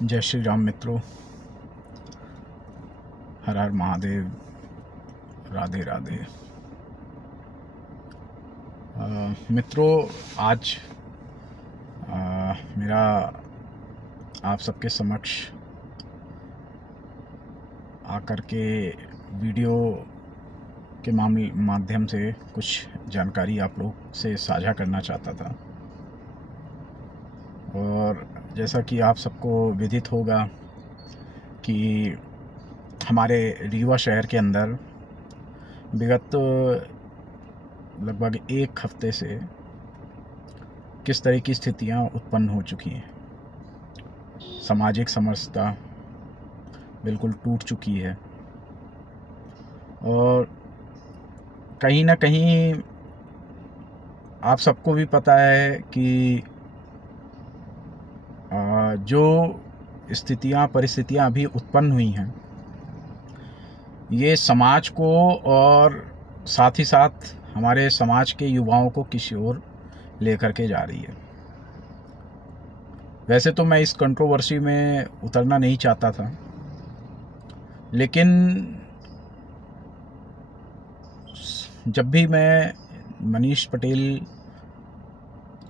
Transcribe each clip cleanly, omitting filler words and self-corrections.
जय श्री राम मित्रों, हर हर महादेव, राधे राधे। मित्रों, आज मेरा आप सबके समक्ष आकर के वीडियो के माध्यम से कुछ जानकारी आप लोग से साझा करना चाहता था। और जैसा कि आप सबको विदित होगा कि हमारे रीवा शहर के अंदर विगत लगभग एक हफ्ते से किस तरह की स्थितियां उत्पन्न हो चुकी हैं। सामाजिक समरसता बिल्कुल टूट चुकी है और कहीं ना कहीं आप सबको भी पता है कि जो परिस्थितियां अभी उत्पन्न हुई हैं, ये समाज को और साथ ही साथ हमारे समाज के युवाओं को किसी ओर लेकर के जा रही है। वैसे तो मैं इस कंट्रोवर्सी में उतरना नहीं चाहता था, लेकिन जब भी मैं मनीष पटेल,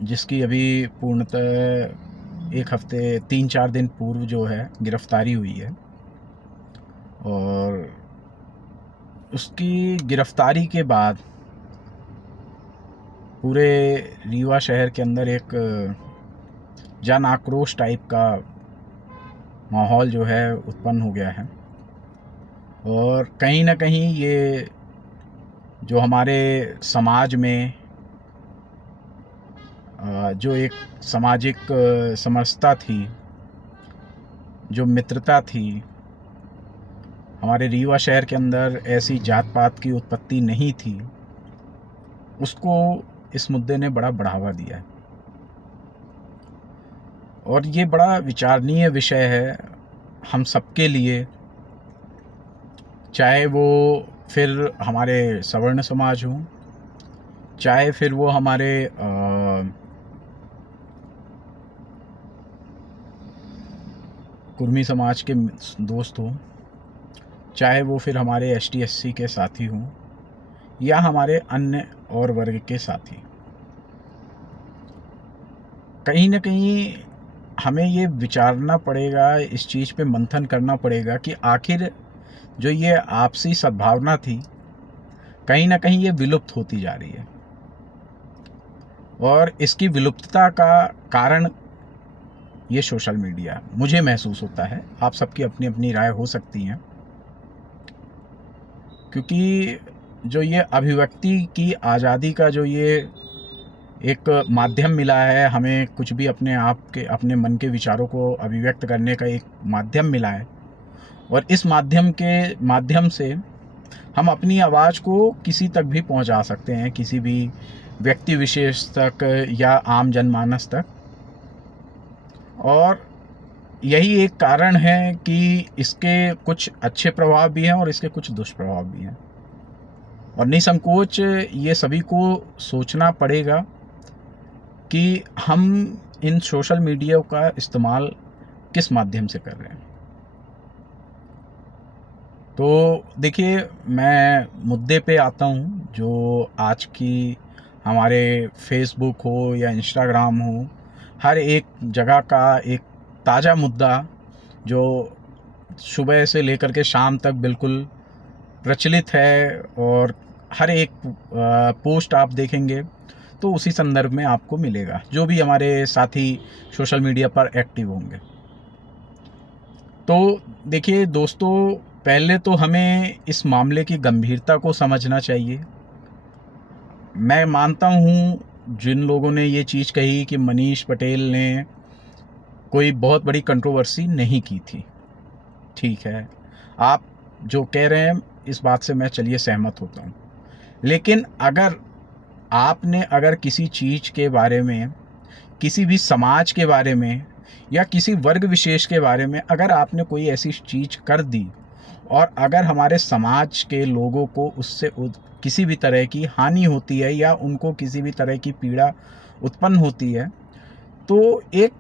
जिसकी अभी पूर्णतः एक हफ्ते 3-4 दिन पूर्व जो है गिरफ्तारी हुई है, और उसकी गिरफ्तारी के बाद पूरे रीवा शहर के अंदर एक जन आक्रोश टाइप का माहौल जो है उत्पन्न हो गया है। और कहीं ना कहीं ये जो हमारे समाज में जो एक सामाजिक समरसता थी, जो मित्रता थी, हमारे रीवा शहर के अंदर ऐसी जात पात की उत्पत्ति नहीं थी, उसको इस मुद्दे ने बड़ा बढ़ावा दिया है। और ये बड़ा विचारणीय विषय है हम सबके लिए, चाहे वो फिर हमारे सवर्ण समाज हो, चाहे फिर वो हमारे कुर्मी समाज के दोस्त हो, चाहे वो फिर हमारे ST SC के साथी हों, या हमारे अन्य और वर्ग के साथी। कहीं ना कहीं हमें ये विचारना पड़ेगा, इस चीज़ पे मंथन करना पड़ेगा कि आखिर जो ये आपसी सद्भावना थी, कहीं ना कहीं ये विलुप्त होती जा रही है। और इसकी विलुप्तता का कारण ये सोशल मीडिया मुझे महसूस होता है। आप सबकी अपनी अपनी राय हो सकती हैं, क्योंकि जो ये अभिव्यक्ति की आज़ादी का जो ये एक माध्यम मिला है, हमें कुछ भी अपने मन के विचारों को अभिव्यक्त करने का एक माध्यम मिला है, और इस माध्यम से हम अपनी आवाज़ को किसी तक भी पहुंचा सकते हैं, किसी भी व्यक्ति विशेष तक या आम जनमानस तक। और यही एक कारण है कि इसके कुछ अच्छे प्रभाव भी हैं और इसके कुछ दुष्प्रभाव भी हैं। और निसंकोच ये सभी को सोचना पड़ेगा कि हम इन सोशल मीडिया का इस्तेमाल किस माध्यम से कर रहे हैं। तो देखिए, मैं मुद्दे पे आता हूँ। जो आज की हमारे फेसबुक हो या इंस्टाग्राम हो, हर एक जगह का एक ताज़ा मुद्दा जो सुबह से लेकर के शाम तक बिल्कुल प्रचलित है, और हर एक पोस्ट आप देखेंगे तो उसी संदर्भ में आपको मिलेगा, जो भी हमारे साथी सोशल मीडिया पर एक्टिव होंगे। तो देखिए दोस्तों, पहले तो हमें इस मामले की गंभीरता को समझना चाहिए। मैं मानता हूँ जिन लोगों ने ये चीज़ कही कि मनीष पटेल ने कोई बहुत बड़ी कंट्रोवर्सी नहीं की थी, ठीक है, आप जो कह रहे हैं इस बात से मैं चलिए सहमत होता हूँ। लेकिन अगर किसी चीज़ के बारे में, किसी भी समाज के बारे में या किसी वर्ग विशेष के बारे में अगर आपने कोई ऐसी चीज़ कर दी, और अगर हमारे समाज के लोगों को उससे किसी भी तरह की हानि होती है या उनको किसी भी तरह की पीड़ा उत्पन्न होती है, तो एक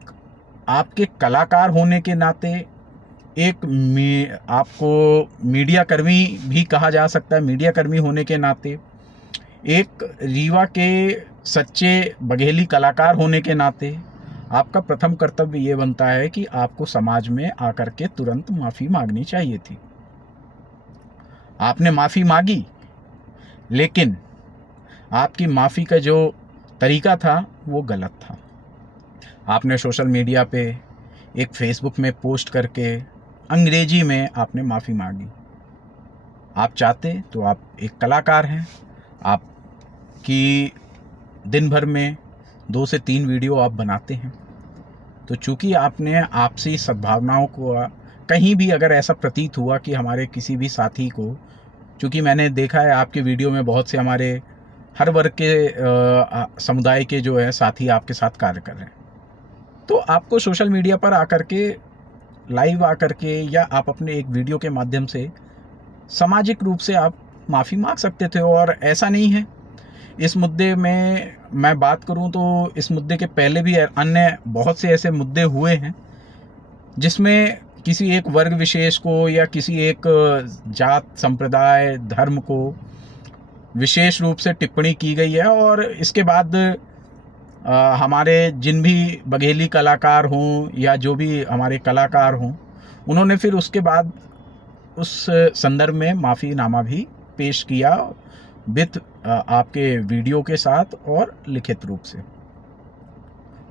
आपके कलाकार होने के नाते एक आपको मीडिया कर्मी भी कहा जा सकता है। मीडिया कर्मी होने के नाते, एक रीवा के सच्चे बघेली कलाकार होने के नाते आपका प्रथम कर्तव्य ये बनता है कि आपको समाज में आकर के तुरंत माफ़ी मांगनी चाहिए थी। आपने माफ़ी मांगी, लेकिन आपकी माफ़ी का जो तरीका था वो गलत था। आपने सोशल मीडिया पे एक फेसबुक में पोस्ट करके अंग्रेजी में आपने माफ़ी मांगी। आप चाहते तो आप एक कलाकार हैं, आपकी दिन भर में 2 से 3 वीडियो आप बनाते हैं। तो चूँकि आपने आपसी सद्भावनाओं को कहीं भी अगर ऐसा प्रतीत हुआ कि हमारे किसी भी साथी को, चूँकि मैंने देखा है आपके वीडियो में बहुत से हमारे हर वर्ग के समुदाय के जो है साथी आपके साथ कार्य कर रहे हैं, तो आपको सोशल मीडिया पर आकर के लाइव आकर के या आप अपने एक वीडियो के माध्यम से सामाजिक रूप से आप माफ़ी मांग सकते थे। और ऐसा नहीं है, इस मुद्दे में मैं बात करूं तो इस मुद्दे के पहले भी अन्य बहुत से ऐसे मुद्दे हुए हैं जिसमें किसी एक वर्ग विशेष को या किसी एक जात, संप्रदाय, धर्म को विशेष रूप से टिप्पणी की गई है। और इसके बाद हमारे जिन भी बघेली कलाकार हों या जो भी हमारे कलाकार हों, उन्होंने फिर उसके बाद उस संदर्भ में माफ़ीनामा भी पेश किया विद आपके वीडियो के साथ और लिखित रूप से।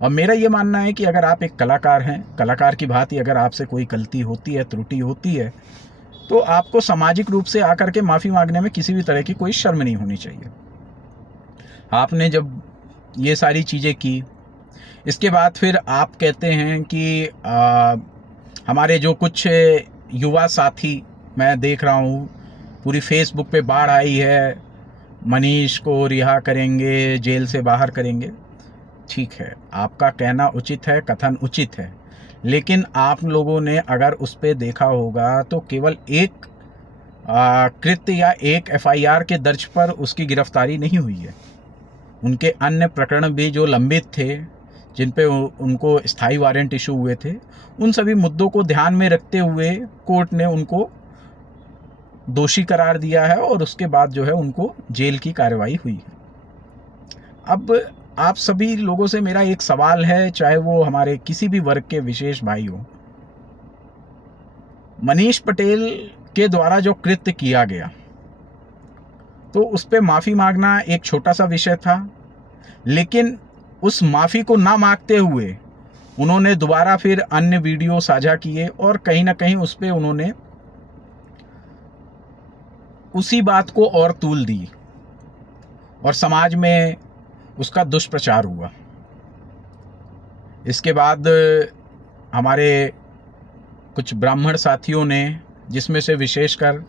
और मेरा ये मानना है कि अगर आप एक कलाकार हैं, कलाकार की भांति अगर आपसे कोई गलती होती है, त्रुटि होती है, तो आपको सामाजिक रूप से आकर के माफ़ी मांगने में किसी भी तरह की कोई शर्म नहीं होनी चाहिए। आपने जब ये सारी चीज़ें की, इसके बाद फिर आप कहते हैं कि हमारे जो कुछ युवा साथी मैं देख रहा हूँ, पूरी फेसबुक पे बाढ़ आई है, मनीष को रिहा करेंगे, जेल से बाहर करेंगे। ठीक है, आपका कहना उचित है, कथन उचित है, लेकिन आप लोगों ने अगर उस पे देखा होगा तो केवल एक कृत्य या एक एफआईआर के दर्ज पर उसकी गिरफ्तारी नहीं हुई है। उनके अन्य प्रकरण भी जो लंबित थे, जिन पे उनको स्थायी वारंट इशू हुए थे, उन सभी मुद्दों को ध्यान में रखते हुए कोर्ट ने उनको दोषी करार दिया है और उसके बाद जो है उनको जेल की कार्रवाई हुई है। अब आप सभी लोगों से मेरा एक सवाल है, चाहे वो हमारे किसी भी वर्ग के विशेष भाई हो, मनीष पटेल के द्वारा जो कृत्य किया गया, तो उस पे माफ़ी मांगना एक छोटा सा विषय था, लेकिन उस माफ़ी को ना मांगते हुए उन्होंने दोबारा फिर अन्य वीडियो साझा किए और कहीं ना कहीं उस पे उन्होंने उसी बात को और तूल दी और समाज में उसका दुष्प्रचार हुआ। इसके बाद हमारे कुछ ब्राह्मण साथियों ने, जिसमें से विशेषकर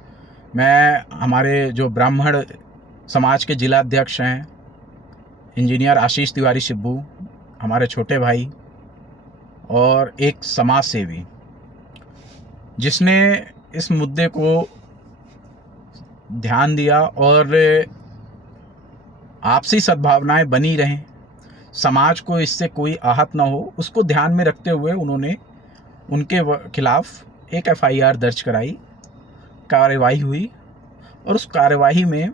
मैं हमारे जो ब्राह्मण समाज के जिला अध्यक्ष हैं इंजीनियर आशीष तिवारी शिब्बू, हमारे छोटे भाई, और एक समाज सेवी जिसने इस मुद्दे को ध्यान दिया और आपसी सद्भावनाएं बनी रहें, समाज को इससे कोई आहत ना हो, उसको ध्यान में रखते हुए उन्होंने उनके खिलाफ एक एफआईआर दर्ज कराई, कार्यवाही हुई और उस कार्यवाही में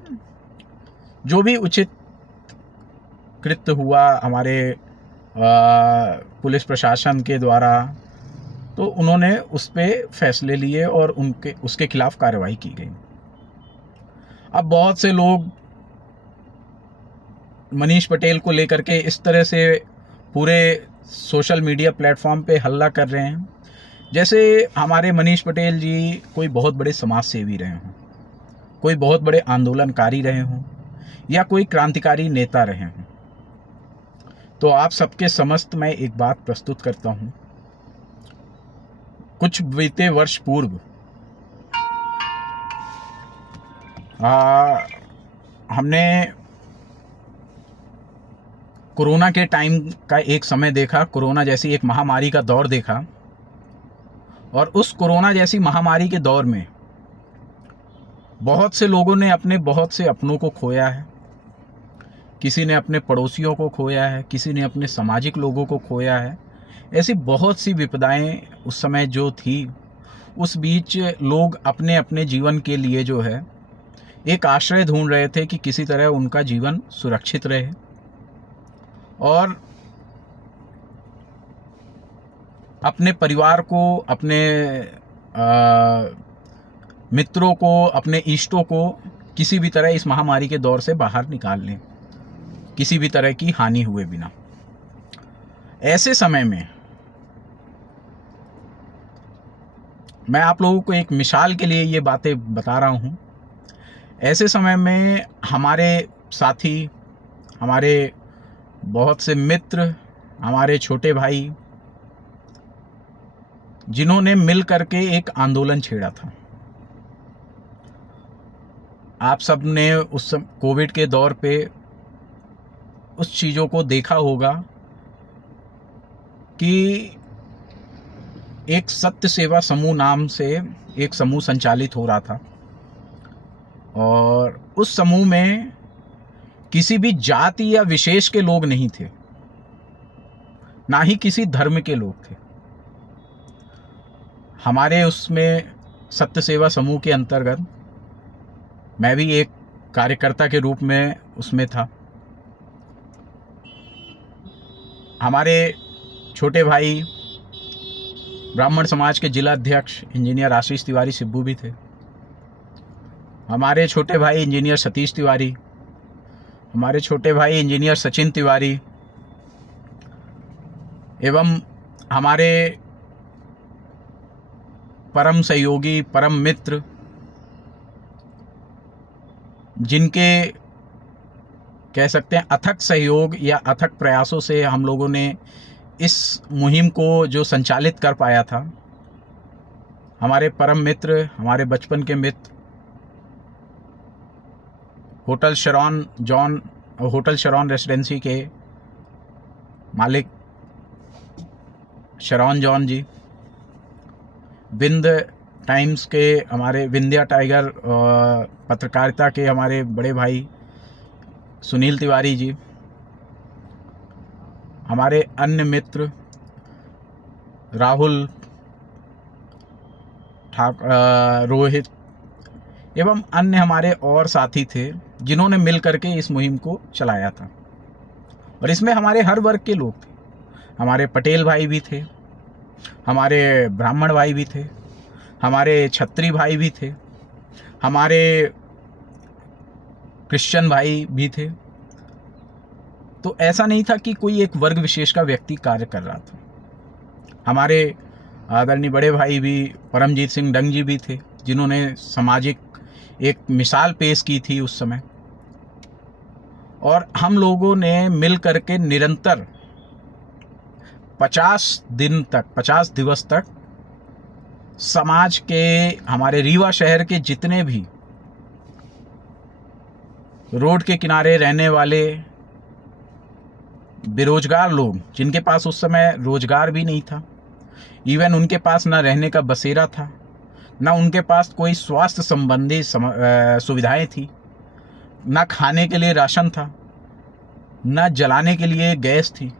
जो भी उचित कृत्य हुआ हमारे पुलिस प्रशासन के द्वारा, तो उन्होंने उस पे फैसले लिए और उसके खिलाफ कार्रवाई की गई। अब बहुत से लोग मनीष पटेल को लेकर के इस तरह से पूरे सोशल मीडिया प्लेटफॉर्म पे हल्ला कर रहे हैं जैसे हमारे मनीष पटेल जी कोई बहुत बड़े समाज सेवी रहे हों, कोई बहुत बड़े आंदोलनकारी रहे हों या कोई क्रांतिकारी नेता रहे हों। तो आप सबके समस्त मैं एक बात प्रस्तुत करता हूं। कुछ बीते वर्ष पूर्व हमने कोरोना के टाइम का एक समय देखा, कोरोना जैसी एक महामारी का दौर देखा, और उस कोरोना जैसी महामारी के दौर में बहुत से लोगों ने अपने बहुत से अपनों को खोया है। किसी ने अपने पड़ोसियों को खोया है, किसी ने अपने सामाजिक लोगों को खोया है, ऐसी बहुत सी विपदाएं उस समय जो थी, उस बीच लोग अपने अपने जीवन के लिए जो है एक आश्रय ढूंढ रहे थे कि किसी तरह उनका जीवन सुरक्षित रहे और अपने परिवार को, अपने मित्रों को, अपने इष्टों को किसी भी तरह इस महामारी के दौर से बाहर निकाल लें, किसी भी तरह की हानि हुए बिना। ऐसे समय में मैं आप लोगों को एक मिसाल के लिए ये बातें बता रहा हूँ। ऐसे समय में हमारे साथी, हमारे बहुत से मित्र, हमारे छोटे भाई, जिन्होंने मिल करके एक आंदोलन छेड़ा था। आप सब ने उस कोविड के दौर पे उस चीज़ों को देखा होगा कि एक सत्य सेवा समूह नाम से एक समूह संचालित हो रहा था और उस समूह में किसी भी जाति या विशेष के लोग नहीं थे, ना ही किसी धर्म के लोग थे। हमारे उसमें सत्य सेवा समूह के अंतर्गत मैं भी एक कार्यकर्ता के रूप में उसमें था। हमारे छोटे भाई ब्राह्मण समाज के जिला अध्यक्ष इंजीनियर आशीष तिवारी सिब्बू भी थे। हमारे छोटे भाई इंजीनियर सतीश तिवारी, हमारे छोटे भाई इंजीनियर सचिन तिवारी एवं हमारे परम सहयोगी, परम मित्र, जिनके कह सकते हैं अथक सहयोग या अथक प्रयासों से हम लोगों ने इस मुहिम को जो संचालित कर पाया था, हमारे परम मित्र, हमारे बचपन के मित्र, होटल शरॉन रेसिडेंसी के मालिक शरॉन जॉन जी, विंध्य टाइम्स के हमारे विंध्या टाइगर पत्रकारिता के हमारे बड़े भाई सुनील तिवारी जी, हमारे अन्य मित्र राहुल रोहित एवं अन्य हमारे और साथी थे, जिन्होंने मिल करके इस मुहिम को चलाया था। और इसमें हमारे हर वर्ग के लोग थे। हमारे पटेल भाई भी थे, हमारे ब्राह्मण भाई भी थे, हमारे छत्री भाई भी थे, हमारे क्रिश्चियन भाई भी थे। तो ऐसा नहीं था कि कोई एक वर्ग विशेष का व्यक्ति कार्य कर रहा था। हमारे आदरणीय बड़े भाई भी परमजीत सिंह डंग जी भी थे, जिन्होंने सामाजिक एक मिसाल पेश की थी उस समय। और हम लोगों ने मिल करके निरंतर 50 दिवस तक समाज के, हमारे रीवा शहर के जितने भी रोड के किनारे रहने वाले बेरोजगार लोग, जिनके पास उस समय रोजगार भी नहीं था, इवन उनके पास ना रहने का बसेरा था, ना उनके पास कोई स्वास्थ्य संबंधी सुविधाएं थी, ना खाने के लिए राशन था, ना जलाने के लिए गैस थी।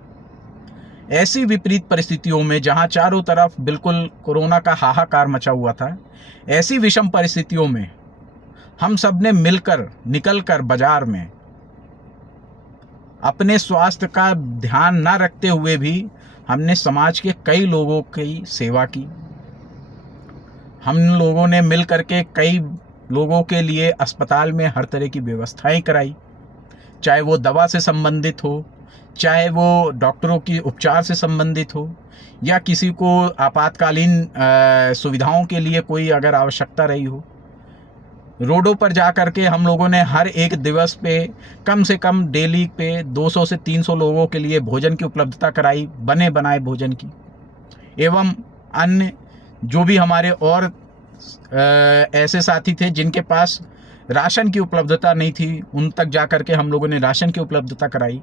ऐसी विपरीत परिस्थितियों में, जहां चारों तरफ बिल्कुल कोरोना का हाहाकार मचा हुआ था, ऐसी विषम परिस्थितियों में हम सब ने मिलकर निकलकर बाजार में अपने स्वास्थ्य का ध्यान न रखते हुए भी हमने समाज के कई लोगों की सेवा की। हम लोगों ने मिल करके कई लोगों के लिए अस्पताल में हर तरह की व्यवस्थाएं कराई, चाहे वो दवा से संबंधित हो, चाहे वो डॉक्टरों की उपचार से संबंधित हो, या किसी को आपातकालीन सुविधाओं के लिए कोई अगर आवश्यकता रही हो। रोडों पर जा कर के हम लोगों ने हर एक दिवस पे कम से कम डेली पे 200 से 300 लोगों के लिए भोजन की उपलब्धता कराई, बने बनाए भोजन की। एवं अन्य जो भी हमारे और ऐसे साथी थे जिनके पास राशन की उपलब्धता नहीं थी, उन तक जा कर के हम लोगों ने राशन की उपलब्धता कराई।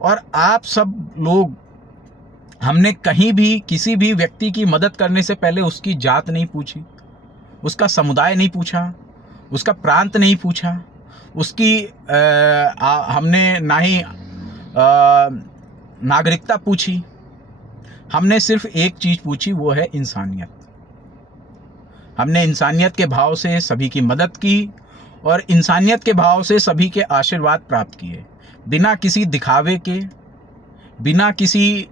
और आप सब लोग, हमने कहीं भी किसी भी व्यक्ति की मदद करने से पहले उसकी जात नहीं पूछी, उसका समुदाय नहीं पूछा, उसका प्रांत नहीं पूछा, उसकी हमने ना ही नागरिकता पूछी। हमने सिर्फ एक चीज़ पूछी, वो है इंसानियत। हमने इंसानियत के भाव से सभी की मदद की और इंसानियत के भाव से सभी के आशीर्वाद प्राप्त किए, बिना किसी दिखावे के, बिना किसी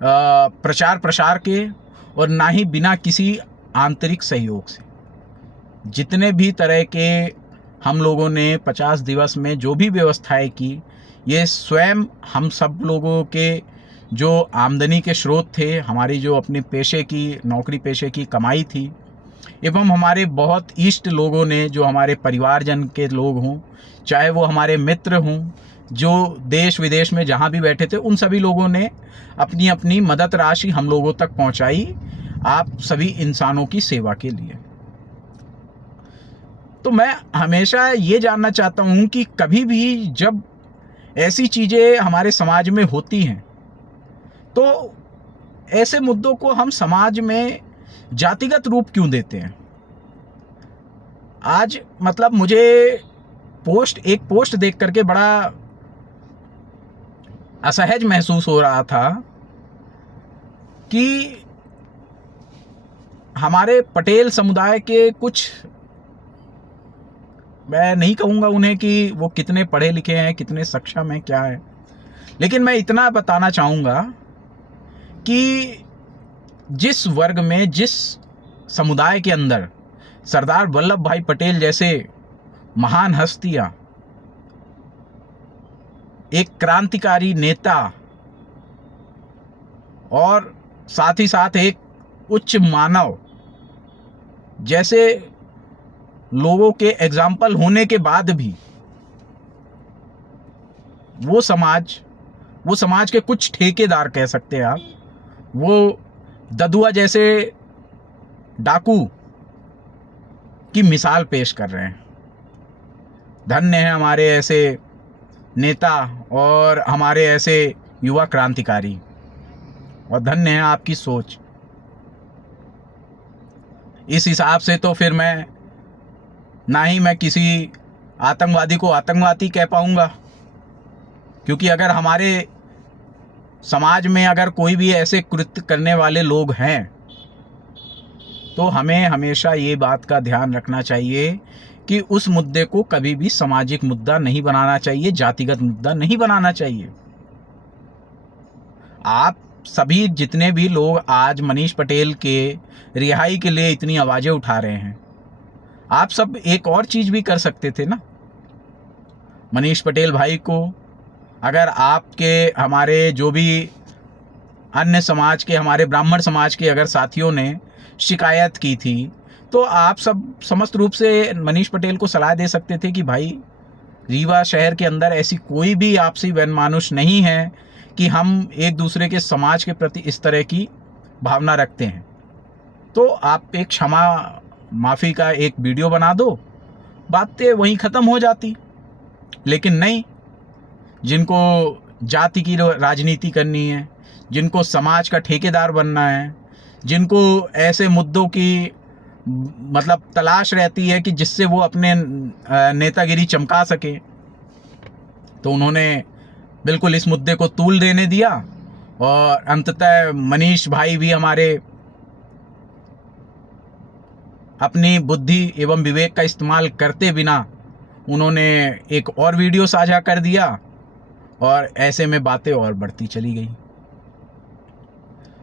प्रचार प्रसार के, और ना ही बिना किसी आंतरिक सहयोग से। जितने भी तरह के हम लोगों ने 50 दिवस में जो भी व्यवस्थाएं की, ये स्वयं हम सब लोगों के जो आमदनी के स्रोत थे, हमारी जो अपने पेशे की, नौकरी पेशे की कमाई थी, एवं हमारे बहुत इष्ट लोगों ने, जो हमारे परिवारजन के लोग हों, चाहे वो हमारे मित्र हों, जो देश विदेश में जहाँ भी बैठे थे, उन सभी लोगों ने अपनी अपनी मदद राशि हम लोगों तक पहुँचाई, आप सभी इंसानों की सेवा के लिए। तो मैं हमेशा ये जानना चाहता हूँ कि कभी भी जब ऐसी चीज़ें हमारे समाज में होती हैं, तो ऐसे मुद्दों को हम समाज में जातिगत रूप क्यों देते हैं। आज मतलब मुझे एक पोस्ट देख करके बड़ा असहज महसूस हो रहा था कि हमारे पटेल समुदाय के कुछ, मैं नहीं कहूँगा उन्हें कि वो कितने पढ़े लिखे हैं, कितने सक्षम हैं, क्या है, लेकिन मैं इतना बताना चाहूँगा कि जिस वर्ग में, जिस समुदाय के अंदर सरदार वल्लभ भाई पटेल जैसे महान हस्तियाँ, एक क्रांतिकारी नेता और साथ ही साथ एक उच्च मानव जैसे लोगों के एग्जाम्पल होने के बाद भी वो समाज के कुछ ठेकेदार कह सकते हैं आप, वो ददुआ जैसे डाकू की मिसाल पेश कर रहे हैं। धन्य है हमारे ऐसे नेता और हमारे ऐसे युवा क्रांतिकारी, और धन्य है आपकी सोच। इस हिसाब से तो फिर ना ही मैं किसी आतंकवादी को आतंकवादी कह पाऊंगा, क्योंकि अगर हमारे समाज में अगर कोई भी ऐसे कृत्य करने वाले लोग हैं, तो हमें हमेशा ये बात का ध्यान रखना चाहिए कि उस मुद्दे को कभी भी सामाजिक मुद्दा नहीं बनाना चाहिए, जातिगत मुद्दा नहीं बनाना चाहिए। आप सभी जितने भी लोग आज मनीष पटेल के रिहाई के लिए इतनी आवाज़ें उठा रहे हैं, आप सब एक और चीज़ भी कर सकते थे ना। मनीष पटेल भाई को अगर आपके, हमारे जो भी अन्य समाज के, हमारे ब्राह्मण समाज के अगर साथियों ने शिकायत की थी, तो आप सब समस्त रूप से मनीष पटेल को सलाह दे सकते थे कि भाई, रीवा शहर के अंदर ऐसी कोई भी आपसी वैनमानुष नहीं है कि हम एक दूसरे के समाज के प्रति इस तरह की भावना रखते हैं। तो आप एक क्षमा माफ़ी का एक वीडियो बना दो, बातें वहीं ख़त्म हो जाती। लेकिन नहीं, जिनको जाति की राजनीति करनी है, जिनको समाज का ठेकेदार बनना है, जिनको ऐसे मुद्दों की मतलब तलाश रहती है कि जिससे वो अपने नेतागिरी चमका सके, तो उन्होंने बिल्कुल इस मुद्दे को तूल देने दिया। और अंततः मनीष भाई भी हमारे अपनी बुद्धि एवं विवेक का इस्तेमाल करते बिना उन्होंने एक और वीडियो साझा कर दिया, और ऐसे में बातें और बढ़ती चली गई।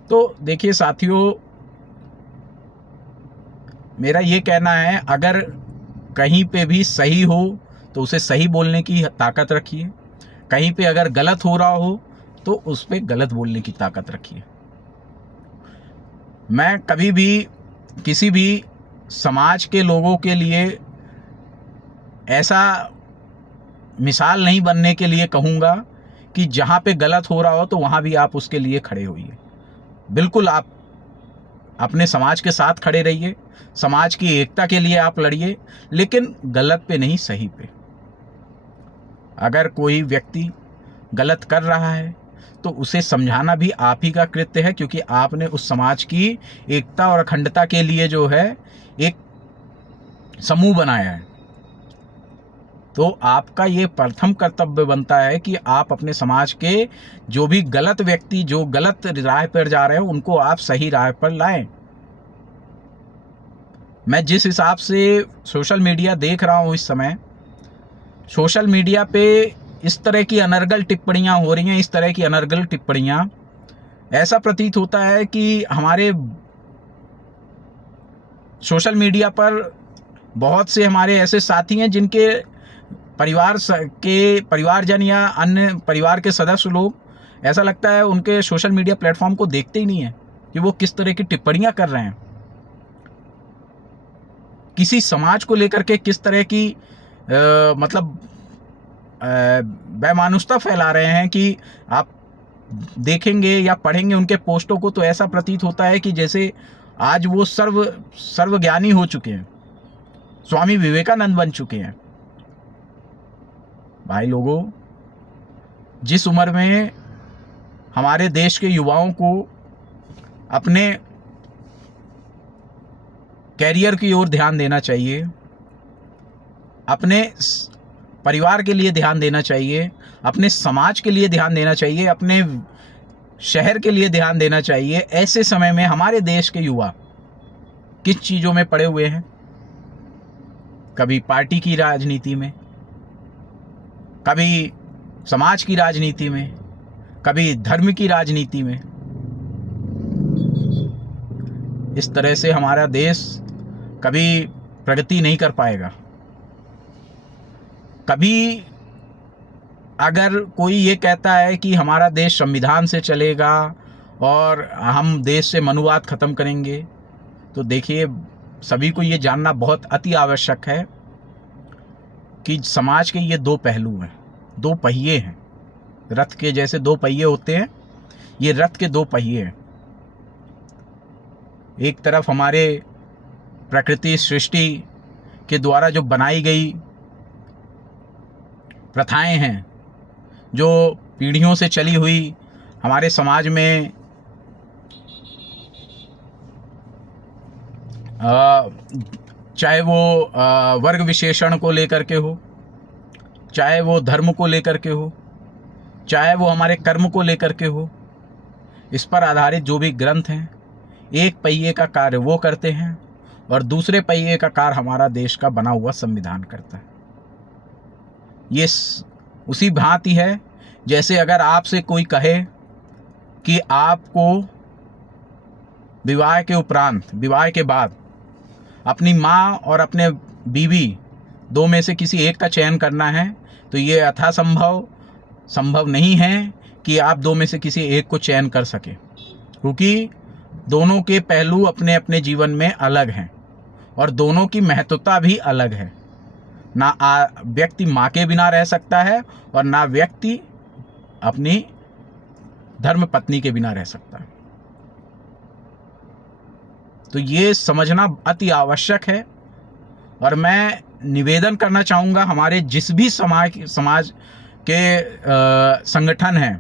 तो देखिए साथियों, मेरा ये कहना है, अगर कहीं पे भी सही हो तो उसे सही बोलने की ताकत रखिए, कहीं पे अगर गलत हो रहा हो तो उस पे गलत बोलने की ताकत रखिए। मैं कभी भी किसी भी समाज के लोगों के लिए ऐसा मिसाल नहीं बनने के लिए कहूँगा कि जहाँ पे गलत हो रहा हो तो वहाँ भी आप उसके लिए खड़े होइए। बिल्कुल आप अपने समाज के साथ खड़े रहिए, समाज की एकता के लिए आप लड़िए, लेकिन गलत पे नहीं, सही पे। अगर कोई व्यक्ति गलत कर रहा है तो उसे समझाना भी आप ही का कृत्य है, क्योंकि आपने उस समाज की एकता और अखंडता के लिए जो है एक समूह बनाया है। तो आपका ये प्रथम कर्तव्य बनता है कि आप अपने समाज के जो भी गलत व्यक्ति जो गलत राह पर जा रहे हैं उनको आप सही राह पर लाएं। मैं जिस हिसाब से सोशल मीडिया देख रहा हूँ इस समय, सोशल मीडिया पे इस तरह की अनर्गल टिप्पणियाँ हो रही हैं, इस तरह की अनर्गल टिप्पणियाँ, ऐसा प्रतीत होता है कि हमारे सोशल मीडिया पर बहुत से हमारे ऐसे साथी हैं जिनके परिवारजन या अन्य परिवार के सदस्य लोग, ऐसा लगता है उनके सोशल मीडिया प्लेटफॉर्म को देखते ही नहीं है कि वो किस तरह की टिप्पणियां कर रहे हैं, किसी समाज को लेकर के किस तरह की मतलब बेमानुषता फैला रहे हैं कि आप देखेंगे या पढ़ेंगे उनके पोस्टों को तो ऐसा प्रतीत होता है कि जैसे आज वो सर्वज्ञानी हो चुके हैं, स्वामी विवेकानंद बन चुके हैं। भाई लोगों, जिस उम्र में हमारे देश के युवाओं को अपने कैरियर की ओर ध्यान देना चाहिए, अपने परिवार के लिए ध्यान देना चाहिए, अपने समाज के लिए ध्यान देना चाहिए, अपने शहर के लिए ध्यान देना चाहिए, ऐसे समय में हमारे देश के युवा किस चीज़ों में पड़े हुए हैं? कभी पार्टी की राजनीति में, कभी समाज की राजनीति में, कभी धर्म की राजनीति में। इस तरह से हमारा देश कभी प्रगति नहीं कर पाएगा। कभी अगर कोई ये कहता है कि हमारा देश संविधान से चलेगा और हम देश से मनुवाद ख़त्म करेंगे, तो देखिए सभी को ये जानना बहुत अति आवश्यक है कि समाज के ये दो पहलू हैं, दो पहिए हैं। रथ के जैसे दो पहिए होते हैं, ये रथ के दो पहिए हैं। एक तरफ हमारे प्रकृति सृष्टि के द्वारा जो बनाई गई प्रथाएं हैं, जो पीढ़ियों से चली हुई हमारे समाज में चाहे वो वर्ग विशेषण को लेकर के हो, चाहे वो धर्म को लेकर के हो, चाहे वो हमारे कर्म को लेकर के हो, इस पर आधारित जो भी ग्रंथ हैं, एक पहिए का कार्य वो करते हैं और दूसरे पहिए का कार्य हमारा देश का बना हुआ संविधान करता है। ये उसी भांति है जैसे अगर आपसे कोई कहे कि आपको विवाह के उपरांत, विवाह के बाद अपनी माँ और अपने बीवी दो में से किसी एक का चयन करना है, तो ये संभव नहीं है कि आप दो में से किसी एक को चयन कर सकें, क्योंकि दोनों के पहलू अपने अपने जीवन में अलग हैं और दोनों की महत्वता भी अलग है। ना व्यक्ति माँ के बिना रह सकता है और ना व्यक्ति अपनी धर्म पत्नी के बिना रह सकता है। तो ये समझना अति आवश्यक है और मैं निवेदन करना चाहूँगा हमारे जिस भी समाज के संगठन हैं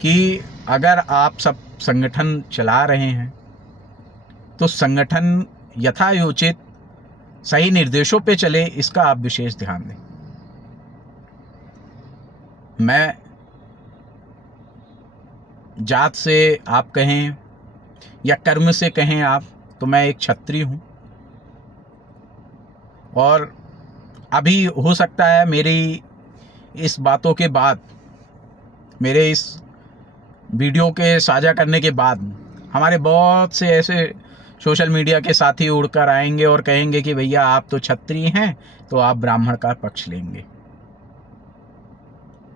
कि अगर आप सब संगठन चला रहे हैं तो संगठन यथायोचित सही निर्देशों पे चले, इसका आप विशेष ध्यान दें। मैं जात से आप कहें या कर्म से कहें आप, तो मैं एक क्षत्रिय हूँ और अभी हो सकता है मेरी इस बातों के बाद, मेरे इस वीडियो के साझा करने के बाद हमारे बहुत से ऐसे सोशल मीडिया के साथी उड़कर आएंगे और कहेंगे कि भैया आप तो क्षत्रिय हैं तो आप ब्राह्मण का पक्ष लेंगे।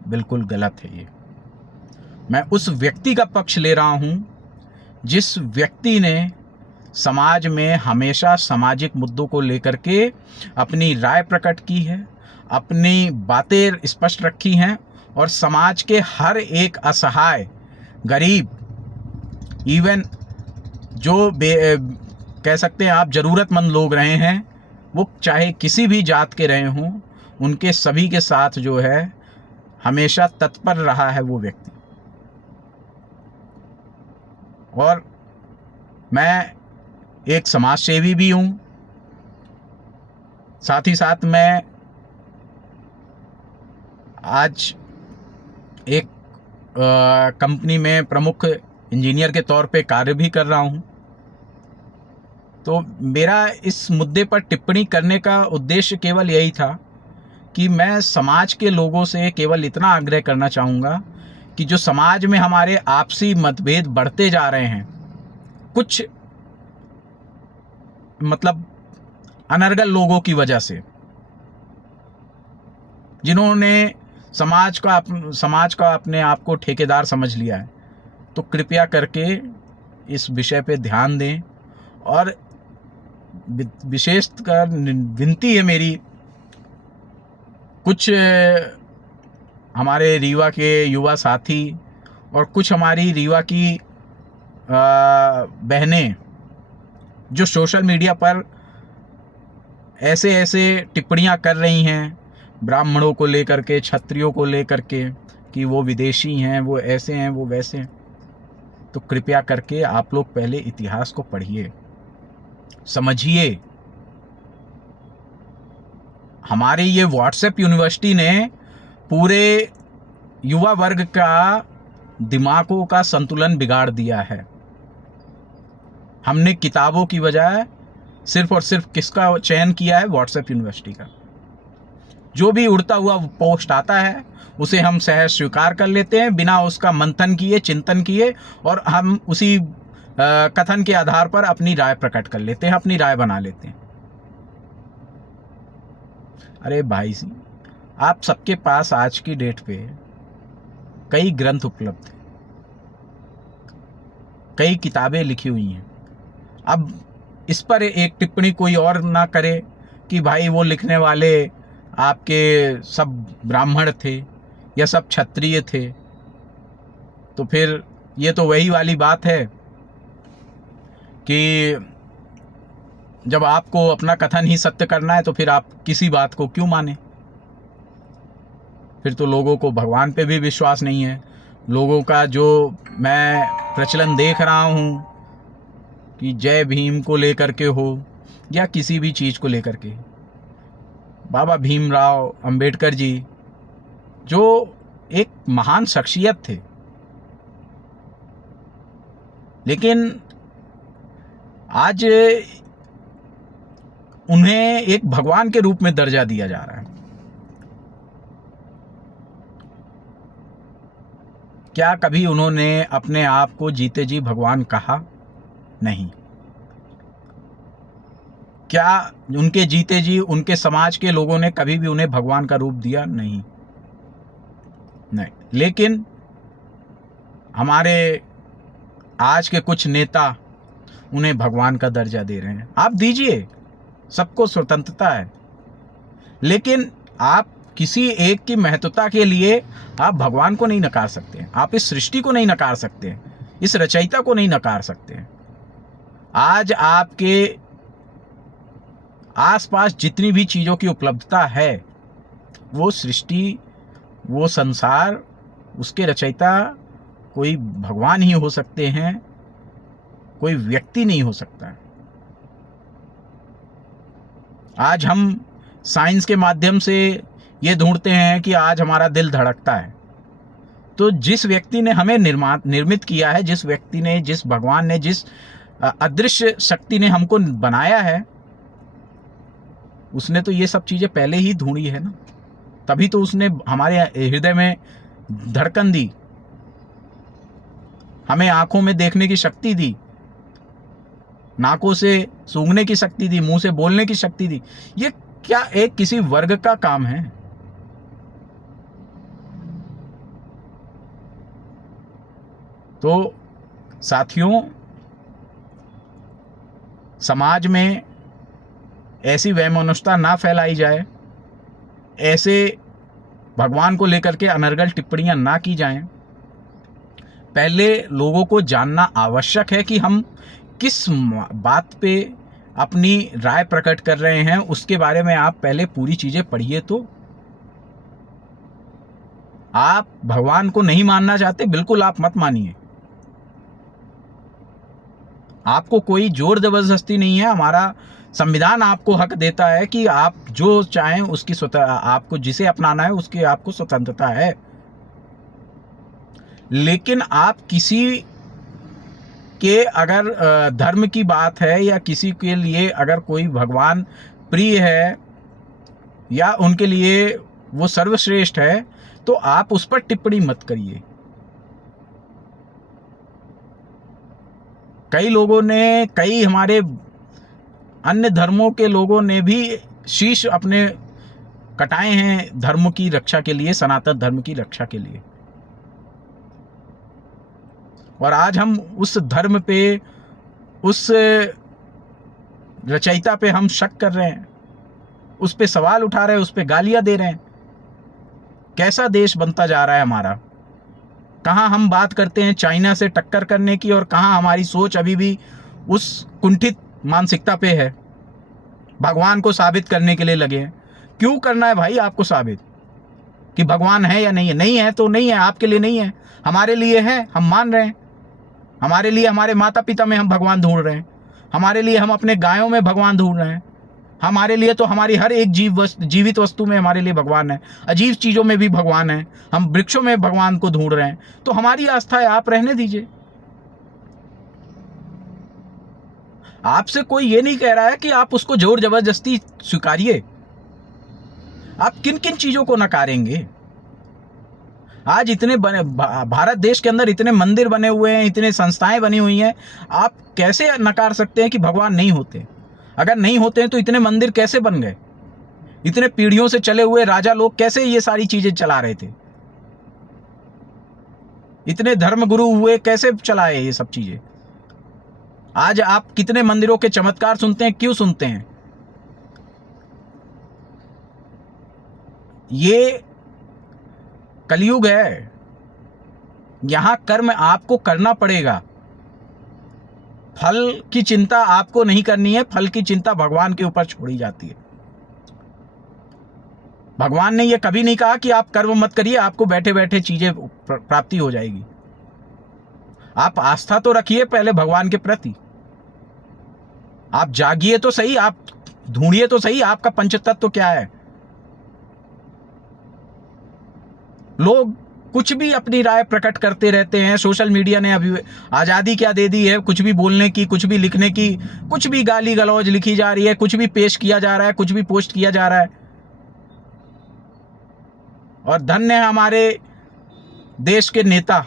बिल्कुल गलत है ये। मैं उस व्यक्ति का पक्ष ले रहा हूँ जिस व्यक्ति ने समाज में हमेशा सामाजिक मुद्दों को लेकर के अपनी राय प्रकट की है, अपनी बातें स्पष्ट रखी हैं और समाज के हर एक असहाय, गरीब, इवन जो कह सकते हैं आप ज़रूरतमंद लोग रहे हैं, वो चाहे किसी भी जात के रहे हों, उनके सभी के साथ जो है हमेशा तत्पर रहा है वो व्यक्ति। और मैं एक समाज सेवी भी हूँ साथ ही साथ मैं आज एक कंपनी में प्रमुख इंजीनियर के तौर पे कार्य भी कर रहा हूँ। तो मेरा इस मुद्दे पर टिप्पणी करने का उद्देश्य केवल यही था कि मैं समाज के लोगों से केवल इतना आग्रह करना चाहूँगा कि जो समाज में हमारे आपसी मतभेद बढ़ते जा रहे हैं, कुछ मतलब अनर्गल लोगों की वजह से, जिन्होंने समाज का अपने आप को ठेकेदार समझ लिया है, तो कृपया करके इस विषय पे ध्यान दें। और विशेषकर विनती है मेरी, कुछ हमारे रीवा के युवा साथी और कुछ हमारी रीवा की बहनें जो सोशल मीडिया पर ऐसे ऐसे टिप्पणियां कर रही हैं ब्राह्मणों को लेकर के, क्षत्रियों को लेकर के, कि वो विदेशी हैं, वो ऐसे हैं, वो वैसे हैं, तो कृपया करके आप लोग पहले इतिहास को पढ़िए, समझिए। हमारे ये व्हाट्सएप यूनिवर्सिटी ने पूरे युवा वर्ग का दिमागों का संतुलन बिगाड़ दिया है। हमने किताबों की बजाय सिर्फ और सिर्फ किसका चयन किया है? व्हाट्सएप यूनिवर्सिटी का। जो भी उड़ता हुआ पोस्ट आता है उसे हम सहज स्वीकार कर लेते हैं, बिना उसका मंथन किए, चिंतन किए, और हम उसी कथन के आधार पर अपनी राय प्रकट कर लेते हैं, अपनी राय बना लेते हैं। अरे भाई जी, आप सबके पास आज की डेट पे कई ग्रंथ उपलब्ध हैं, कई किताबें लिखी हुई हैं। अब इस पर एक टिप्पणी कोई और ना करे कि भाई वो लिखने वाले आपके सब ब्राह्मण थे या सब क्षत्रिय थे, तो फिर ये तो वही वाली बात है कि जब आपको अपना कथन ही सत्य करना है तो फिर आप किसी बात को क्यों माने? फिर तो लोगों को भगवान पे भी विश्वास नहीं है। लोगों का जो मैं प्रचलन देख रहा हूँ कि जय भीम को लेकर के हो या किसी भी चीज़ को लेकर के, बाबा भीमराव अंबेडकर जी जो एक महान शख्सियत थे, लेकिन आज उन्हें एक भगवान के रूप में दर्जा दिया जा रहा है। क्या कभी उन्होंने अपने आप को जीते जी भगवान कहा? नहीं। क्या उनके जीते जी उनके समाज के लोगों ने कभी भी उन्हें भगवान का रूप दिया? नहीं। लेकिन हमारे आज के कुछ नेता उन्हें भगवान का दर्जा दे रहे हैं। आप दीजिए, सबको स्वतंत्रता है, लेकिन आप किसी एक की महत्वता के लिए आप भगवान को नहीं नकार सकते, आप इस सृष्टि को नहीं नकार सकते, इस रचयिता को नहीं नकार सकते। आज आपके आसपास जितनी भी चीज़ों की उपलब्धता है, वो सृष्टि, वो संसार, उसके रचयिता कोई भगवान ही हो सकते हैं, कोई व्यक्ति नहीं हो सकता। आज हम साइंस के माध्यम से ये ढूंढते हैं कि आज हमारा दिल धड़कता है, तो जिस व्यक्ति ने हमें निर्मित किया है, जिस व्यक्ति ने, जिस भगवान ने, जिस अदृश्य शक्ति ने हमको बनाया है, उसने तो ये सब चीज़ें पहले ही ढूंढी है ना, तभी तो उसने हमारे हृदय में धड़कन दी, हमें आंखों में देखने की शक्ति दी, नाकों से सूंघने की शक्ति दी, मुंह से बोलने की शक्ति दी। ये क्या एक किसी वर्ग का काम है? तो साथियों, समाज में ऐसी वैमनस्यता ना फैलाई जाए, ऐसे भगवान को लेकर के अनर्गल टिप्पणियां ना की जाएं। पहले लोगों को जानना आवश्यक है कि हम किस बात पे अपनी राय प्रकट कर रहे हैं, उसके बारे में आप पहले पूरी चीजें पढ़िए। तो आप भगवान को नहीं मानना चाहते, बिल्कुल आप मत मानिए, आपको कोई जोर जबरदस्ती नहीं है। हमारा संविधान आपको हक देता है कि आप जो चाहें उसकी आपको जिसे अपनाना है उसकी आपको स्वतंत्रता है। लेकिन आप किसी के अगर धर्म की बात है या किसी के लिए अगर कोई भगवान प्रिय है या उनके लिए वो सर्वश्रेष्ठ है, तो आप उस पर टिप्पणी मत करिए। कई लोगों ने, कई हमारे अन्य धर्मों के लोगों ने भी शीश अपने कटाए हैं धर्म की रक्षा के लिए, सनातन धर्म की रक्षा के लिए। और आज हम उस धर्म पे, उस रचयिता पे हम शक कर रहे हैं, उस पे सवाल उठा रहे हैं, उस पे गालियां दे रहे हैं। कैसा देश बनता जा रहा है हमारा? कहाँ हम बात करते हैं चाइना से टक्कर करने की और कहाँ हमारी सोच अभी भी उस कुंठित मानसिकता पे है, भगवान को साबित करने के लिए लगे हैं। क्यों करना है भाई आपको साबित कि भगवान है या नहीं है? नहीं है तो नहीं है, आपके लिए नहीं है, हमारे लिए है, हम मान रहे हैं। हमारे लिए हमारे माता पिता में हम भगवान ढूंढ रहे हैं, हमारे लिए हम अपने गायों में भगवान ढूंढ रहे हैं, हमारे लिए तो हमारी हर एक जीवित वस्तु में हमारे लिए भगवान है, अजीब चीज़ों में भी भगवान है, हम वृक्षों में भगवान को ढूंढ रहे हैं। तो हमारी आस्था है, आप रहने दीजिए। आपसे कोई ये नहीं कह रहा है कि आप उसको जोर जबरदस्ती स्वीकारिए। आप किन किन चीज़ों को नकारेंगे? आज इतने भारत देश के अंदर इतने मंदिर बने हुए हैं, इतने संस्थाएं बनी हुई हैं, आप कैसे नकार सकते हैं कि भगवान नहीं होते? अगर नहीं होते हैं तो इतने मंदिर कैसे बन गए? इतने पीढ़ियों से चले हुए राजा लोग कैसे ये सारी चीजें चला रहे थे? इतने धर्मगुरु हुए, कैसे चलाए ये सब चीजें? आज आप कितने मंदिरों के चमत्कार सुनते हैं, क्यों सुनते हैं? ये कलयुग है, यहां कर्म आपको करना पड़ेगा। फल की चिंता आपको नहीं करनी है, फल की चिंता भगवान के ऊपर छोड़ी जाती है। भगवान ने यह कभी नहीं कहा कि आप कर्म मत करिए, आपको बैठे बैठे चीजें प्राप्ति हो जाएगी। आप आस्था तो रखिए पहले भगवान के प्रति, आप जागिए तो सही, आप ढूंढिए तो सही आपका पंचतत्व क्या है। लोग कुछ भी अपनी राय प्रकट करते रहते हैं। सोशल मीडिया ने अभी आज़ादी क्या दे दी है, कुछ भी बोलने की, कुछ भी लिखने की, कुछ भी गाली गलौज लिखी जा रही है, कुछ भी पेश किया जा रहा है, कुछ भी पोस्ट किया जा रहा है। और धन्य है हमारे देश के नेता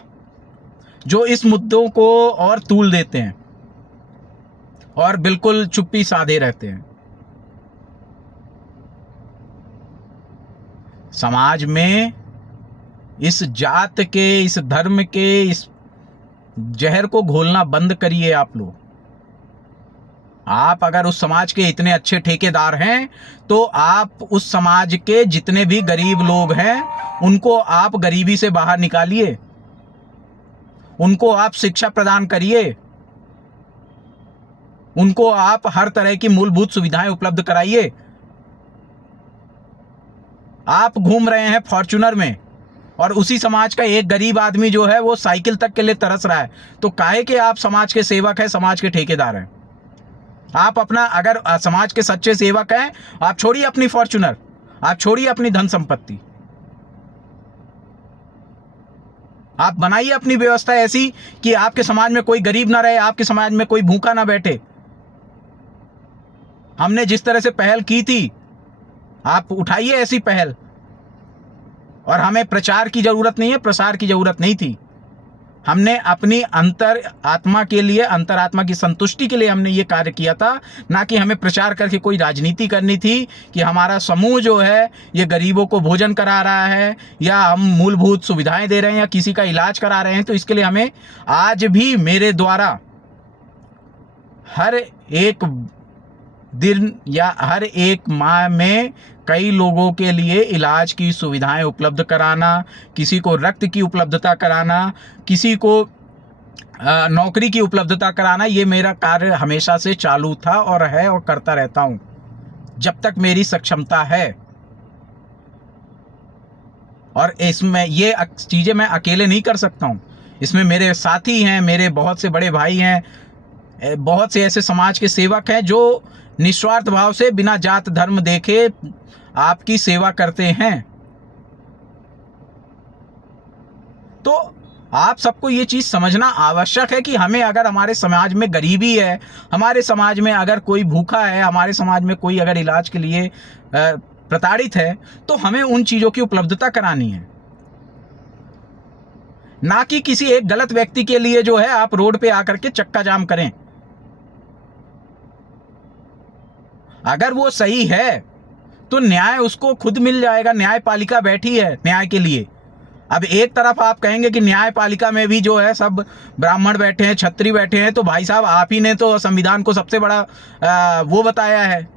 जो इस मुद्दों को और तूल देते हैं और बिल्कुल चुप्पी साधे रहते हैं। समाज में इस जात के, इस धर्म के, इस जहर को घोलना बंद करिए आप लोग। आप अगर उस समाज के इतने अच्छे ठेकेदार हैं तो आप उस समाज के जितने भी गरीब लोग हैं उनको आप गरीबी से बाहर निकालिए, उनको आप शिक्षा प्रदान करिए, उनको आप हर तरह की मूलभूत सुविधाएं उपलब्ध कराइए। आप घूम रहे हैं फॉर्च्यूनर में और उसी समाज का एक गरीब आदमी जो है वो साइकिल तक के लिए तरस रहा है, तो काहे के आप समाज के सेवक हैं, समाज के ठेकेदार हैं? आप अपना, अगर समाज के सच्चे सेवक हैं, आप छोड़िए अपनी फॉर्च्यूनर, आप छोड़िए अपनी धन संपत्ति, आप बनाइए अपनी व्यवस्था ऐसी कि आपके समाज में कोई गरीब ना रहे, आपके समाज में कोई भूखा ना बैठे। हमने जिस तरह से पहल की थी, आप उठाइए ऐसी पहल। और हमें प्रचार की जरूरत नहीं है, प्रसार की जरूरत नहीं थी। हमने अपनी अंतर आत्मा के लिए, अंतरात्मा की संतुष्टि के लिए हमने ये कार्य किया था, ना कि हमें प्रचार करके कोई राजनीति करनी थी कि हमारा समूह जो है ये गरीबों को भोजन करा रहा है या हम मूलभूत सुविधाएं दे रहे हैं या किसी का इलाज करा रहे हैं। तो इसके लिए हमें आज भी मेरे द्वारा हर एक दिन या हर एक माह में कई लोगों के लिए इलाज की सुविधाएं उपलब्ध कराना, किसी को रक्त की उपलब्धता कराना, किसी को नौकरी की उपलब्धता कराना, ये मेरा कार्य हमेशा से चालू था और है और करता रहता हूं जब तक मेरी सक्षमता है। और इसमें ये चीज़ें मैं अकेले नहीं कर सकता हूं, इसमें मेरे साथी हैं, मेरे बहुत से बड़े भाई हैं, बहुत से ऐसे समाज के सेवक हैं जो निस्वार्थ भाव से बिना जात धर्म देखे आपकी सेवा करते हैं। तो आप सबको ये चीज़ समझना आवश्यक है कि हमें, अगर हमारे समाज में गरीबी है, हमारे समाज में अगर कोई भूखा है, हमारे समाज में कोई अगर इलाज के लिए प्रताड़ित है, तो हमें उन चीज़ों की उपलब्धता करानी है, ना कि किसी एक गलत व्यक्ति के लिए जो है आप रोड पे आकर के चक्का जाम करें। अगर वो सही है तो न्याय उसको खुद मिल जाएगा। न्यायपालिका बैठी है न्याय के लिए। अब एक तरफ आप कहेंगे कि न्यायपालिका में भी जो है सब ब्राह्मण बैठे हैं, क्षत्रिय बैठे हैं, तो भाई साहब आप ही ने तो संविधान को सबसे बड़ा वो बताया है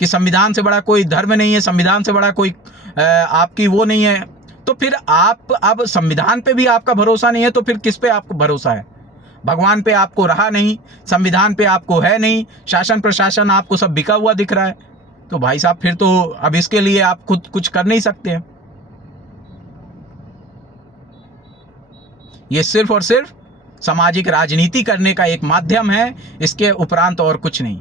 कि संविधान से बड़ा कोई धर्म नहीं है, संविधान से बड़ा कोई आपकी वो नहीं है। तो फिर आप, अब संविधान पे भी आपका भरोसा नहीं है तो फिर किस पे आपको भरोसा है? भगवान पे आपको रहा नहीं, संविधान पे आपको है नहीं, शासन प्रशासन आपको सब बिका हुआ दिख रहा है, तो भाई साहब फिर तो अब इसके लिए आप खुद कुछ कर नहीं सकते हैं। ये सिर्फ और सिर्फ सामाजिक राजनीति करने का एक माध्यम है, इसके उपरांत और कुछ नहीं।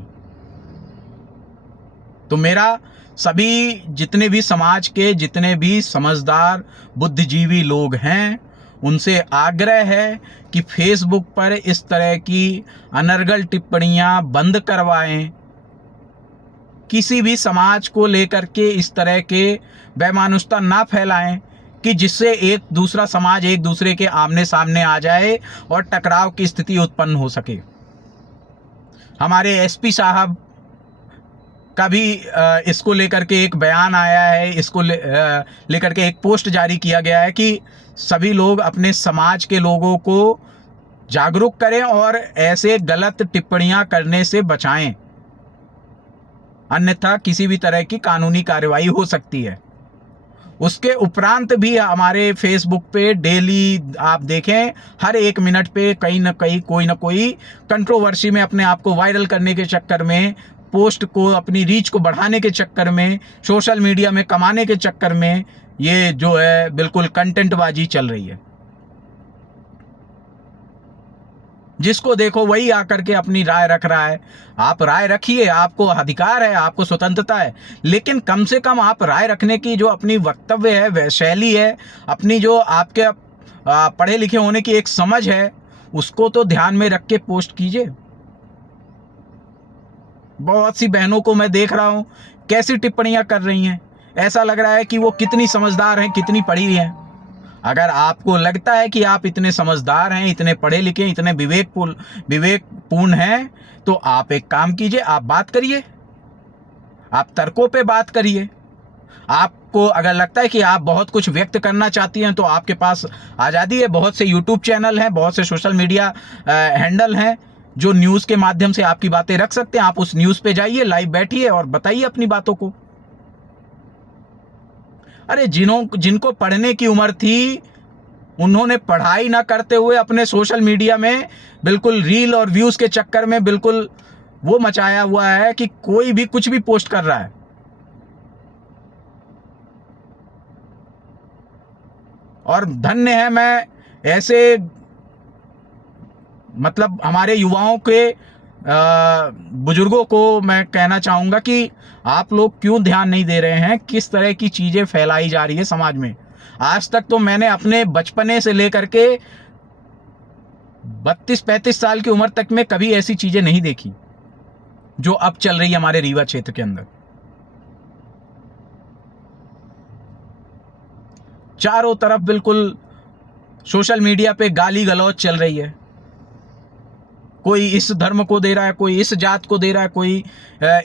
तो मेरा सभी जितने भी समाज के जितने भी समझदार बुद्धिजीवी लोग हैं उनसे आग्रह है कि फेसबुक पर इस तरह की अनर्गल टिप्पणियां बंद करवाएं। किसी भी समाज को लेकर के इस तरह के बेमानुषता ना फैलाएं कि जिससे एक दूसरा समाज एक दूसरे के आमने सामने आ जाए और टकराव की स्थिति उत्पन्न हो सके। हमारे एसपी साहब का भी इसको लेकर के एक बयान आया है, इसको लेकर के एक पोस्ट जारी किया गया है कि सभी लोग अपने समाज के लोगों को जागरूक करें और ऐसे गलत टिप्पणियां करने से बचाएं, अन्यथा किसी भी तरह की कानूनी कार्रवाई हो सकती है। उसके उपरांत भी हमारे फेसबुक पे डेली आप देखें, हर एक मिनट पे कहीं ना कहीं कोई ना कोई कंट्रोवर्सी में अपने आप को वायरल करने के चक्कर में, पोस्ट को अपनी रीच को बढ़ाने के चक्कर में, सोशल मीडिया में कमाने के चक्कर में ये जो है बिल्कुल कंटेंटबाजी चल रही है। जिसको देखो वही आकर के अपनी राय रख रहा है। आप राय रखिए, आपको अधिकार है, आपको स्वतंत्रता है, लेकिन कम से कम आप राय रखने की जो अपनी वक्तव्य है, वह शैली है, अपनी जो आपके पढ़े लिखे होने की एक समझ है, उसको तो ध्यान में रख के पोस्ट कीजिए। बहुत सी बहनों को मैं देख रहा हूं कैसी टिप्पणियां कर रही हैं, ऐसा लग रहा है कि वो कितनी समझदार हैं, कितनी पढ़ी हैं। अगर आपको लगता है कि आप इतने समझदार हैं, इतने पढ़े लिखे, इतने विवेकपूर्ण हैं, तो आप एक काम कीजिए, आप बात करिए, आप तर्कों पे बात करिए। आपको अगर लगता है कि आप बहुत कुछ व्यक्त करना चाहती हैं तो आपके पास आज़ादी है। बहुत से यूट्यूब चैनल हैं, बहुत से सोशल मीडिया हैंडल हैं जो न्यूज़ के माध्यम से आपकी बातें रख सकते हैं। आप उस न्यूज़ पे जाइए, लाइव बैठिए और बताइए अपनी बातों को। अरे जिनको पढ़ने की उम्र थी, उन्होंने पढ़ाई ना करते हुए अपने सोशल मीडिया में बिल्कुल रील और व्यूज के चक्कर में बिल्कुल वो मचाया हुआ है कि कोई भी कुछ भी पोस्ट कर रहा है। और धन्य है, मैं ऐसे मतलब हमारे युवाओं के बुजुर्गों को मैं कहना चाहूँगा कि आप लोग क्यों ध्यान नहीं दे रहे हैं, किस तरह की चीज़ें फैलाई जा रही है समाज में। आज तक तो मैंने अपने बचपने से लेकर के 32-35 साल की उम्र तक में कभी ऐसी चीज़ें नहीं देखी जो अब चल रही है हमारे रीवा क्षेत्र के अंदर। चारों तरफ बिल्कुल सोशल मीडिया पे गाली गलौज चल रही है। कोई इस धर्म को दे रहा है, कोई इस जात को दे रहा है, कोई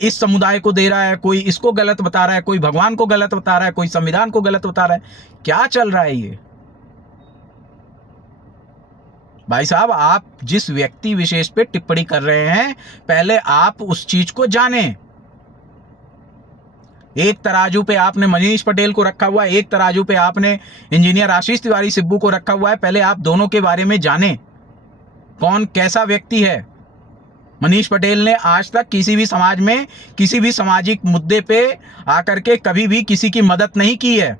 इस समुदाय को दे रहा है, कोई इसको गलत बता रहा है, कोई भगवान को गलत बता रहा है, कोई संविधान को गलत बता रहा है। क्या चल रहा है ये? भाई साहब, आप जिस व्यक्ति विशेष पे टिप्पणी कर रहे हैं, पहले आप उस चीज को जानें। एक तराजू पे आपने मनीष पटेल को रखा हुआ है, एक तराजू पे आपने इंजीनियर आशीष तिवारी सिब्बू को रखा हुआ है। पहले आप दोनों के बारे में जानें, कौन कैसा व्यक्ति है। मनीष पटेल ने आज तक किसी भी समाज में, किसी भी सामाजिक मुद्दे पे आकर के कभी भी किसी की मदद नहीं की है।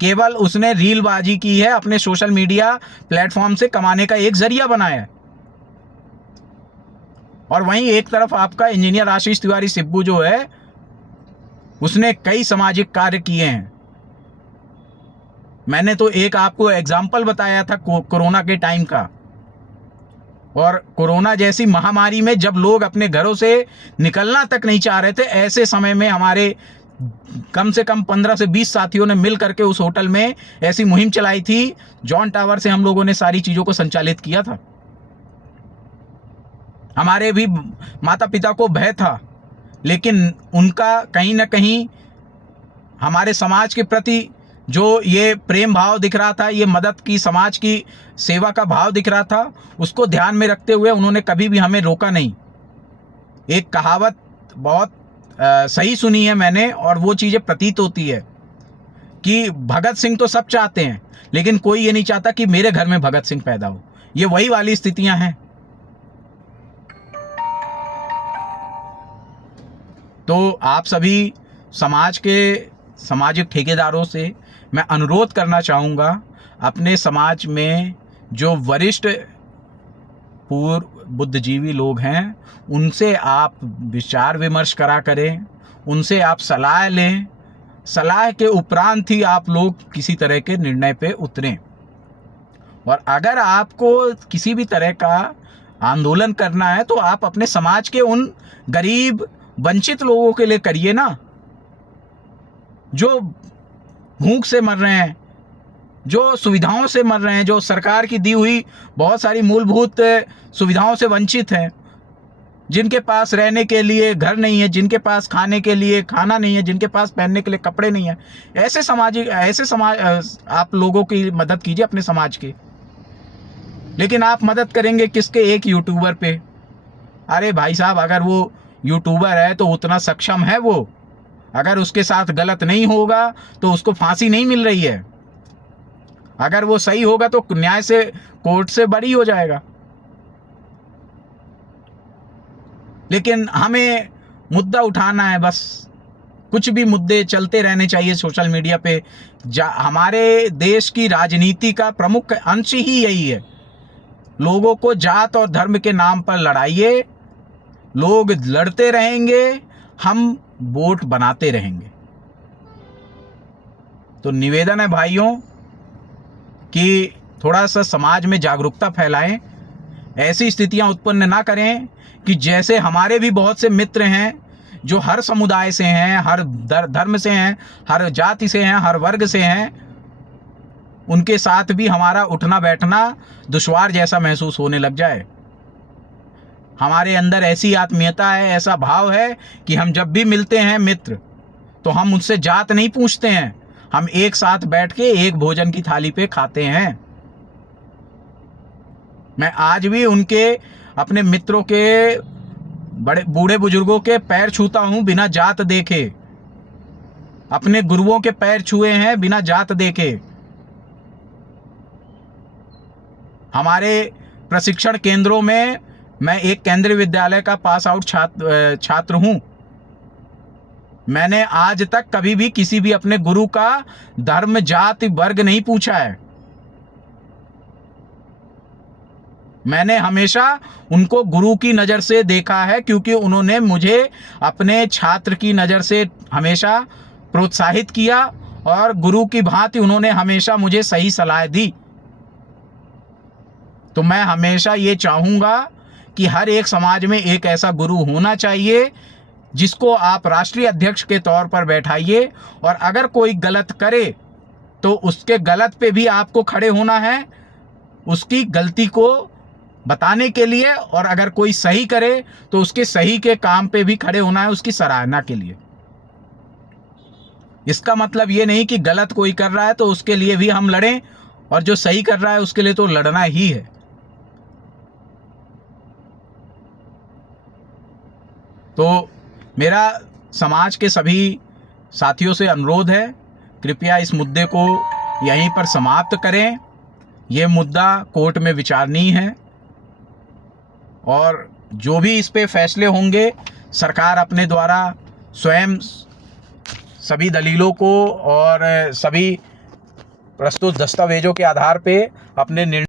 केवल उसने रीलबाजी की है, अपने सोशल मीडिया प्लेटफॉर्म से कमाने का एक जरिया बनाया है। और वहीं एक तरफ आपका इंजीनियर आशीष तिवारी सिब्बू जो है, उसने कई सामाजिक कार्य किए हैं। मैंने तो एक आपको एग्जाम्पल बताया था कोरोना के टाइम का, और कोरोना जैसी महामारी में जब लोग अपने घरों से निकलना तक नहीं चाह रहे थे, ऐसे समय में हमारे कम से कम 15 से 20 साथियों ने मिल करके उस होटल में ऐसी मुहिम चलाई थी। जॉन टावर से हम लोगों ने सारी चीजों को संचालित किया था। हमारे भी माता पिता को भय था, लेकिन उनका कहीं ना कहीं हमारे समाज के प्रति जो ये प्रेम भाव दिख रहा था, ये मदद की, समाज की सेवा का भाव दिख रहा था, उसको ध्यान में रखते हुए उन्होंने कभी भी हमें रोका नहीं। एक कहावत बहुत सही सुनी है मैंने, और वो चीज़ें प्रतीत होती है कि भगत सिंह तो सब चाहते हैं, लेकिन कोई ये नहीं चाहता कि मेरे घर में भगत सिंह पैदा हो। ये वही वाली स्थितियां हैं। तो आप सभी समाज के सामाजिक ठेकेदारों से मैं अनुरोध करना चाहूँगा, अपने समाज में जो वरिष्ठ पूर्व बुद्धिजीवी लोग हैं, उनसे आप विचार विमर्श करा करें, उनसे आप सलाह लें। सलाह के उपरांत ही आप लोग किसी तरह के निर्णय पे उतरें। और अगर आपको किसी भी तरह का आंदोलन करना है, तो आप अपने समाज के उन गरीब वंचित लोगों के लिए करिए ना, जो भूख से मर रहे हैं, जो सुविधाओं से मर रहे हैं, जो सरकार की दी हुई बहुत सारी मूलभूत सुविधाओं से वंचित हैं, जिनके पास रहने के लिए घर नहीं है, जिनके पास खाने के लिए खाना नहीं है, जिनके पास पहनने के लिए कपड़े नहीं है। ऐसे समाज आप लोगों की मदद कीजिए, अपने समाज के। लेकिन आप मदद करेंगे किसके? एक यूट्यूबर पे। अरे भाई साहब, अगर वो यूट्यूबर है तो उतना सक्षम है वो। अगर उसके साथ गलत नहीं होगा तो उसको फांसी नहीं मिल रही है। अगर वो सही होगा तो न्याय से, कोर्ट से बरी हो जाएगा। लेकिन हमें मुद्दा उठाना है बस। कुछ भी मुद्दे चलते रहने चाहिए सोशल मीडिया पे। हमारे देश की राजनीति का प्रमुख अंश ही यही है। लोगों को जात और धर्म के नाम पर लड़ाइए, लोग लड़ते रहेंगे, हम वोट बनाते रहेंगे। तो निवेदन है भाइयों कि थोड़ा सा समाज में जागरूकता फैलाएं, ऐसी स्थितियां उत्पन्न ना करें कि जैसे हमारे भी बहुत से मित्र हैं जो हर समुदाय से हैं, हर धर्म से हैं, हर जाति से हैं, हर वर्ग से हैं, उनके साथ भी हमारा उठना बैठना दुश्वार जैसा महसूस होने लग जाए। हमारे अंदर ऐसी आत्मीयता है, ऐसा भाव है कि हम जब भी मिलते हैं मित्र, तो हम उनसे जात नहीं पूछते हैं, हम एक साथ बैठ के एक भोजन की थाली पे खाते हैं। मैं आज भी उनके, अपने मित्रों के, बड़े बूढ़े बुजुर्गों के पैर छूता हूं बिना जात देखे। अपने गुरुओं के पैर छुए हैं बिना जात देखे। हमारे प्रशिक्षण केंद्रों में, मैं एक केंद्रीय विद्यालय का पास आउट छात्र हूं। मैंने आज तक कभी भी किसी भी अपने गुरु का धर्म, जाति, वर्ग नहीं पूछा है। मैंने हमेशा उनको गुरु की नज़र से देखा है, क्योंकि उन्होंने मुझे अपने छात्र की नज़र से हमेशा प्रोत्साहित किया और गुरु की भांति उन्होंने हमेशा मुझे सही सलाह दी। तो मैं हमेशा ये चाहूँगा कि हर एक समाज में एक ऐसा गुरु होना चाहिए जिसको आप राष्ट्रीय अध्यक्ष के तौर पर बैठाइए, और अगर कोई गलत करे तो उसके गलत पे भी आपको खड़े होना है, उसकी गलती को बताने के लिए, और अगर कोई सही करे तो उसके सही के काम पे भी खड़े होना है, उसकी सराहना के लिए। इसका मतलब ये नहीं कि गलत कोई कर रहा है तो उसके लिए भी हम लड़ें, और जो सही कर रहा है उसके लिए तो लड़ना ही है। तो मेरा समाज के सभी साथियों से अनुरोध है, कृपया इस मुद्दे को यहीं पर समाप्त करें। ये मुद्दा कोर्ट में विचारणीय है, और जो भी इस पे फैसले होंगे, सरकार अपने द्वारा स्वयं सभी दलीलों को और सभी प्रस्तुत दस्तावेजों के आधार पे अपने निर्णय